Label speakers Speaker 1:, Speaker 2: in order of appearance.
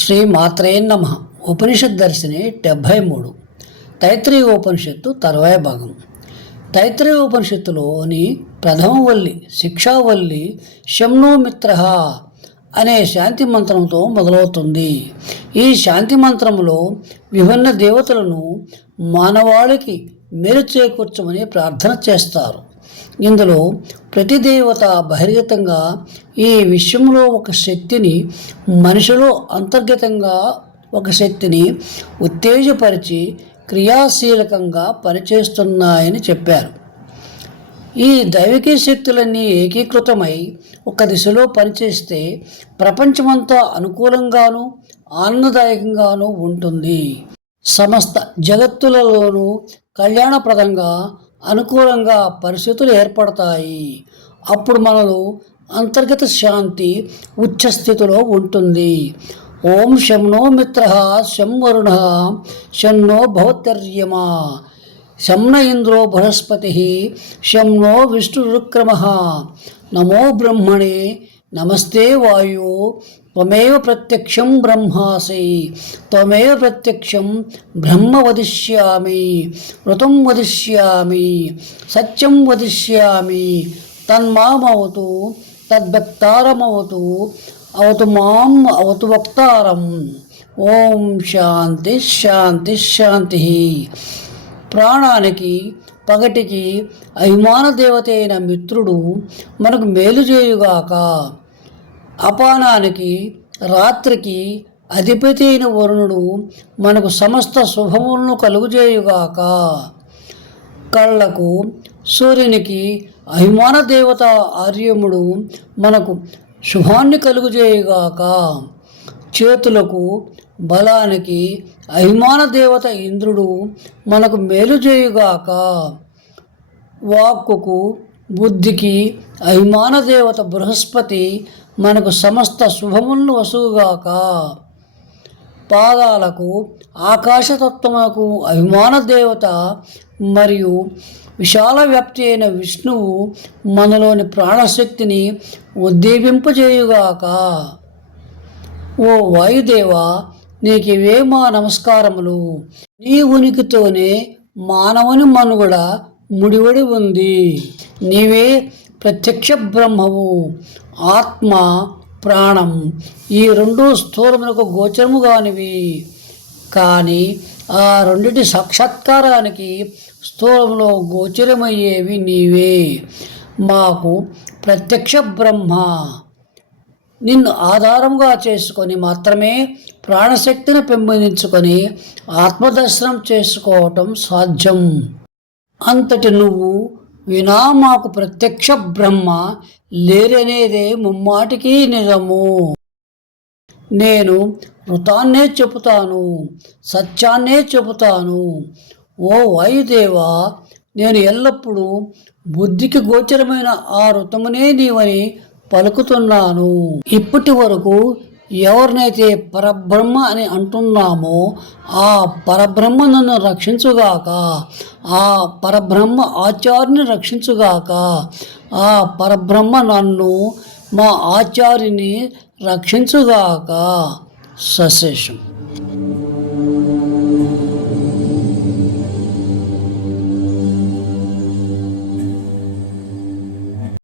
Speaker 1: శ్రీ మాత్రే నమ. ఉపనిషత్ దర్శిని డెబ్భై మూడు. తైత్రీయ ఉపనిషత్తు తర్వాయ భాగం. తైత్రీయ ఉపనిషత్తులోని ప్రథమ వల్లి శిక్షావల్లి శమ్నో మిత్ర అనే శాంతి మంత్రంతో మొదలవుతుంది. ఈ శాంతి మంత్రంలో విభిన్న దేవతలను మానవాళికి మేలు చేకూర్చమని ప్రార్థన చేస్తారు. ఇందులో ప్రతి దేవత బహిర్గతంగా ఈ విశ్వంలో ఒక శక్తిని మనిషిలో అంతర్గతంగా ఒక శక్తిని ఉత్తేజపరిచి క్రియాశీలకంగా పనిచేస్తున్నాయని చెప్పారు. ఈ దైవికీ శక్తులన్నీ ఏకీకృతమై ఒక దిశలో పనిచేస్తే ప్రపంచమంతా అనుకూలంగాను ఆనందదాయకంగాను ఉంటుంది. సమస్త జగత్తులలోనూ కళ్యాణప్రదంగా అనుకూలంగా పరిస్థితులు ఏర్పడతాయి. అప్పుడు మనలో అంతర్గత శాంతి ఉచ్చస్థితిలో ఉంటుంది. ఓం శంనో మిత్ర శం వరుణ శం నో భౌతర్యమా శంన ఇంద్రో బృహస్పతి శంనో విష్ణురుక్రమ. నమో బ్రహ్మణే నమస్తే వాయు త్వమేవ ప్రత్యక్షం బ్రహ్మాసి త్వమేవ ప్రత్యక్షం బ్రహ్మ వదిష్యామి ఋతం వదిష్యామి సత్యం వదిష్యామి తన్మామవతు తద్భక్తారమవతు అవతు మాం అవతు వక్తారం. ఓం శాంతి శాంతి శాంతి. ప్రాణానికి పగటికి అభిమాన దేవత అయిన మిత్రుడు మనకు మేలు చేయుగాక అపానానికి రాత్రికి అధిపతి అయిన వరుణుడు మనకు సమస్త శుభములను కలుగుజేయుగాక. కళ్ళకు సూర్యునికి అభిమాన దేవత ఆర్యముడు మనకు శుభాన్ని కలుగుజేయుగాక. చేతులకు బలానికి అభిమాన దేవత ఇంద్రుడు మనకు మేలు చేయుగాక. వాక్కుకు బుద్ధికి అభిమాన దేవత బృహస్పతి మనకు సమస్త శుభములను వసూగాక పాదాలకు ఆకాశతత్వములకు అభిమాన దేవత మరియు విశాల వ్యాప్తి అయిన విష్ణువు మనలోని ప్రాణశక్తిని ఉద్దీపింపజేయుగాక. ఓ వాయుదేవ నీకివే మా నమస్కారములు. నీ ఉనికితోనే మానవుని మనుగడ ముడివడి ఉంది. నీవే ప్రత్యక్ష బ్రహ్మవు. ఆత్మ ప్రాణం ఈ రెండు స్థూలములకు గోచరము కానివి కానీ ఆ రెండిటి సాక్షాత్కారానికి స్థూలంలో గోచరమయ్యేవి నీవే. మాకు ప్రత్యక్ష బ్రహ్మ. నిన్ను ఆధారంగా చేసుకొని మాత్రమే ప్రాణశక్తిని పెంపొందించుకొని ఆత్మదర్శనం చేసుకోవటం సాధ్యం. అంతటి నువ్వు వినా మాకు ప్రత్యక్ష బ్రహ్మ లేరనేదే ముమ్మాటికి నిజము. నేను వృతాన్నే చెబుతాను సత్యాన్నే చెబుతాను. ఓ వాయుదేవా నేను ఎల్లప్పుడూ బుద్ధికి గోచరమైన ఆ ఋతమునే నీవని పలుకుతున్నాను. ఇప్పటి వరకు ఎవరినైతే పరబ్రహ్మ అని అంటున్నామో ఆ పరబ్రహ్మ నన్ను రక్షించుగాక. ఆ పరబ్రహ్మ ఆచార్యుని రక్షించుగాక. ఆ పరబ్రహ్మ నన్ను మా ఆచార్యుని రక్షించుగాక. సశేషం.